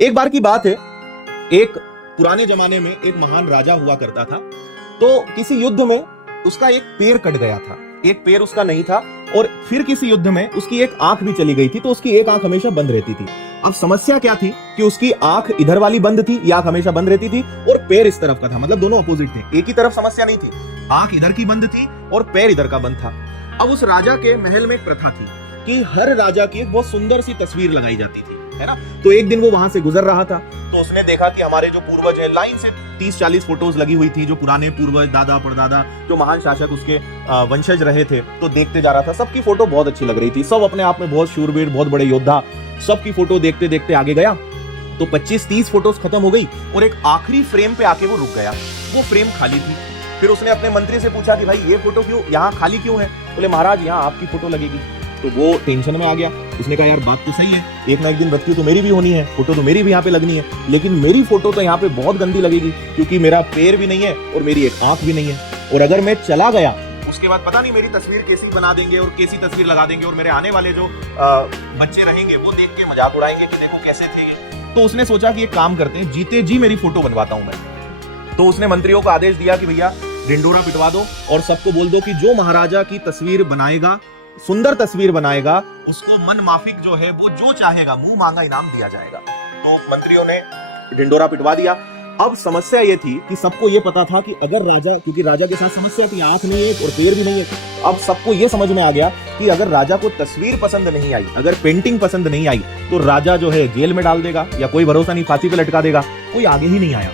एक बार की बात है, एक पुराने जमाने में एक महान राजा हुआ करता था। तो किसी युद्ध में उसका एक पैर कट गया था, एक पैर उसका नहीं था, और फिर किसी युद्ध में उसकी एक आंख भी चली गई थी। तो उसकी एक आंख हमेशा बंद रहती थी। अब समस्या क्या थी कि उसकी आंख इधर वाली बंद थी, ये आंख हमेशा बंद रहती थी, और पैर इस तरफ का था, मतलब दोनों अपोजिट थे। एक ही तरफ समस्या नहीं थी, आंख इधर की बंद थी और पैर इधर का बंद था। अब उस राजा के महल में एक प्रथा थी कि हर राजा की एक बहुत सुंदर सी तस्वीर लगाई जाती थी, है ना। तो एक दिन वो वहां से गुजर रहा था, तो उसने देखा कि हमारे जो पूर्वज हैं, लाइन से 30-40 फोटोज लगी हुई थी, जो पुराने पूर्वज, दादा परदादा, जो महान शासक उसके वंशज रहे थे। तो देखते जा रहा था, सबकी फोटो बहुत अच्छी लग रही थी, सब अपने आप में बहुत शूरवीर, बहुत बड़े योद्धा, सबकी फोटो देखते देखते आगे गया। तो 25-30 फोटोज खत्म हो गई और एक आखिरी फ्रेम पे आके वो रुक गया। वो फ्रेम खाली थी। फिर उसने अपने मंत्री से पूछा कि भाई ये फोटो क्यों यहाँ खाली क्यों है। बोले महाराज यहाँ आपकी फोटो लगेगी। तो वो टेंशन में आ गया। उसने कहा यार बात तो सही है, एक ना एक दिन मृत्यु तो मेरी भी होनी है, फोटो तो मेरी भी यहाँ पे लगनी है, लेकिन मेरी फोटो तो यहाँ पे बहुत गंदी लगेगी, क्योंकि मेरा पैर भी नहीं है और मेरी एक आंख भी नहीं है। और अगर मैं चला गया उसके बाद पता नहीं मेरी तस्वीर कैसी बना देंगे और कैसी तस्वीर लगा देंगे, और मेरे आने वाले जो बच्चे रहेंगे वो देख के मजाक उड़ाएंगे कि देखो कैसे थे। तो उसने सोचा कि एक काम करते हैं, जीते जी मेरी फोटो बनवाता हूं मैं। तो उसने मंत्रियों को आदेश दिया कि भैया ढिंडोरा पिटवा दो और सबको बोल दो कि जो महाराजा की तस्वीर बनाएगा, सुंदर तस्वीर बनाएगा, उसको मन माफिक जो है वो जो चाहेगा मुंह मांगा इनाम दिया जाएगा। तो मंत्रियों ने ढिंडोरा पिटवा दिया। अब समस्या ये थी कि सबको ये पता था कि अगर राजा, क्योंकि राजा के साथ समस्या थी, आंख नहीं है और पैर भी नहीं है। अब सबको ये समझ में आ गया कि अगर राजा को तस्वीर पसंद नहीं आई, अगर पेंटिंग पसंद नहीं आई, तो राजा जो है जेल में डाल देगा, या कोई भरोसा नहीं, फांसी पे लटका देगा। कोई आगे ही नहीं आया।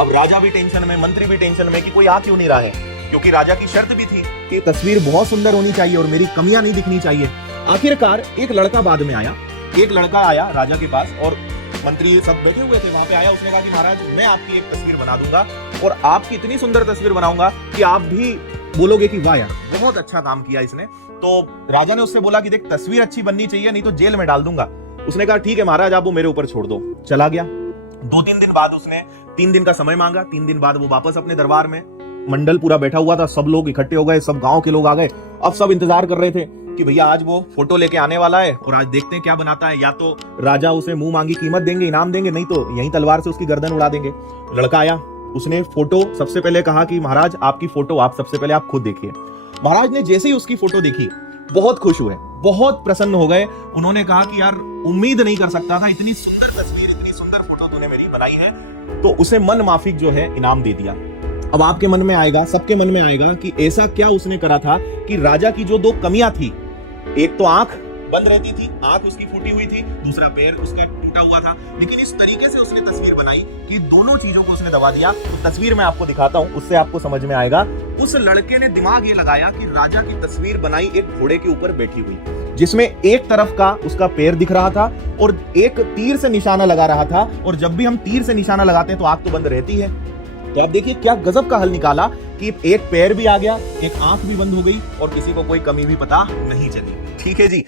अब राजा भी टेंशन में, मंत्री भी टेंशन में कि कोई आ क्यों नहीं रहा है, क्योंकि राजा की शर्त भी थी कि तस्वीर बहुत सुंदर होनी चाहिए और मेरी कमियां नहीं दिखनी चाहिए। आखिरकार एक लड़का बाद में आया, एक लड़का आया राजा के पास, और मंत्री सब बैठे हुए थे वहां पे। आया, उसने कहा कि महाराज मैं आपकी एक तस्वीर बना दूंगा और आपकी इतनी सुंदर तस्वीर बनाऊंगा कि आप भी बोलोगे कि वाह यार बहुत अच्छा काम किया इसने। तो राजा ने उससे बोला कि देख तस्वीर अच्छी बननी चाहिए, नहीं तो जेल में डाल दूंगा। उसने कहा ठीक है महाराज, आप वो मेरे ऊपर छोड़ दो। चला गया। 2-3 दिन बाद उसने 3 दिन का समय मांगा। 3 दिन बाद वो वापस अपने दरबार में, मंडल पूरा बैठा हुआ था, सब लोग इकट्ठे हो गए, सब गांव के लोग आ गए। अब सब इंतजार कर रहे थे कि भैया आज वो फोटो लेके आने वाला है और आज देखते हैं क्या बनाता है। या तो राजा उसे मुंह मांगी कीमत देंगे, इनाम देंगे, नहीं तो यहीं तलवार से उसकी गर्दन उड़ा देंगे। लड़का आया, उसने फोटो सबसे पहले कहा कि महाराज आपकी फोटो आप सबसे पहले आप खुद देखिए। महाराज ने जैसे ही उसकी फोटो देखी बहुत खुश हुए, बहुत प्रसन्न हो गए। उन्होंने कहा कि यार उम्मीद नहीं कर सकता था, इतनी सुंदर तस्वीर, इतनी सुंदर फोटो तूने मेरी बनाई है। तो उसे मन माफिक जो है इनाम दे दिया। अब आपके मन में आएगा, सबके मन में आएगा कि ऐसा क्या उसने करा था कि राजा की जो 2 कमियां थी, एक तो आंख बंद रहती थी, आंख उसकी फूटी हुई थी, दूसरा पैर उसके टूटा हुआ था, लेकिन इस तरीके से उसने तस्वीर बनाई कि दोनों चीजों को उसने दबा दिया। तो तस्वीर मैं आपको दिखाता हूं, उससे आपको समझ में आएगा। उस लड़के ने दिमाग ये लगाया कि राजा की तस्वीर बनाई एक घोड़े के ऊपर बैठी हुई, जिसमें एक तरफ का उसका पैर दिख रहा था और एक तीर से निशाना लगा रहा था। और जब भी हम तीर से निशाना लगाते हैं तो आंख तो बंद रहती है। तो आप देखिए क्या गजब का हल निकाला कि एक पैर भी आ गया, एक आंख भी बंद हो गई और किसी को कोई कमी भी पता नहीं चली। ठीक है जी।